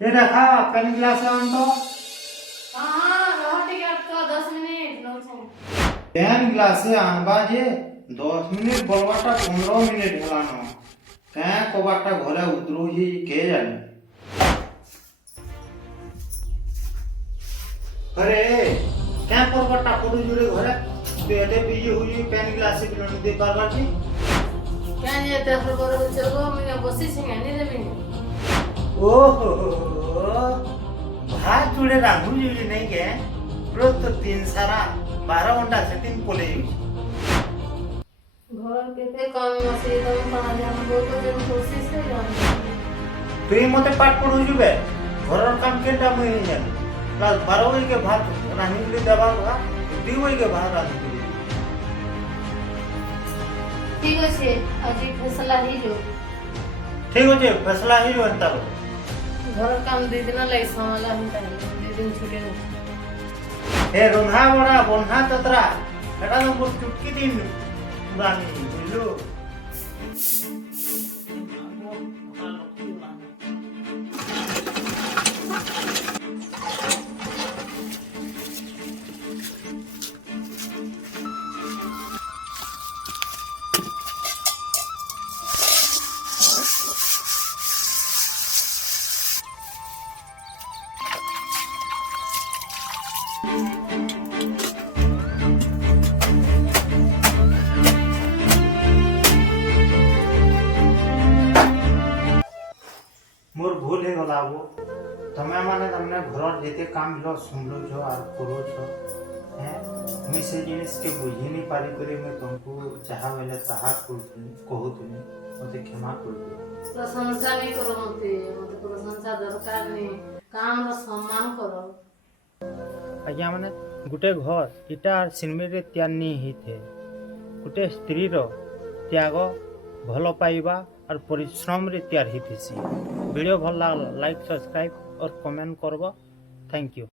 ये रखा pen glass आन तो हाँ रहो ठीक है तो 10 मिनट लो छो पेन ग्लास आनबा जे 10 मिनिट बोलवाटा 15 मिनिट हेलानो क्या कबाटा घरे उतरू ही के जाने अरे क्या परबटा पडू जुरे घरे तू एते बिजी हुई पेन ग्लास भी नहीं दे पारबा की क्या ये तो करो चलो मैं बसी सिंगे नहीं देबी ओहो भात जुड़े रांधू जी नहीं के रोज तो 3 सारा 12 घंटा से 3 कोले घर केते काम मसे तुम कहां जान बोलो जन कोशिश से जान तुई मते पाठ पढ़ू जुबे घरर काम केटा मुई नहीं जान प्लस 12 बजे के भात रांधी के देबा बा 2 बजे के भात रांधी ठीक है आज फैसला ही जो ठीक हो जे फैसला ही जो अंतर घर काम 2 दिन लाई संभाला ही ताई 2 दिन छुट्टी नहीं ए रोन्हा बड़ा बोन्हा ततरा एटा तो बहुत चुटकी दिन पुरानी बुझलो मोर भूल है गला वो तमे माने तमने घर जेते काम लो सुनलो छो और करो छो हैं मी से जिनिस के बुझी नहीं पारी करे मैं तुमको चाहा वेले ताहा कहू तुनी मते क्षमा कर दो प्रशंसा नहीं करो मते प्रशंसा दरकार नहीं काम रो सम्मान करो आज्ञा माने गुटे घर इटा सिनेमे रे त्याग नहीं हिते गुटे स्त्री रो त्याग भलो पाइबा और परिश्रम रे तैयार हिथिसी वीडियो भल लाइक सब्सक्राइब और कमेंट करबो थैंक यू।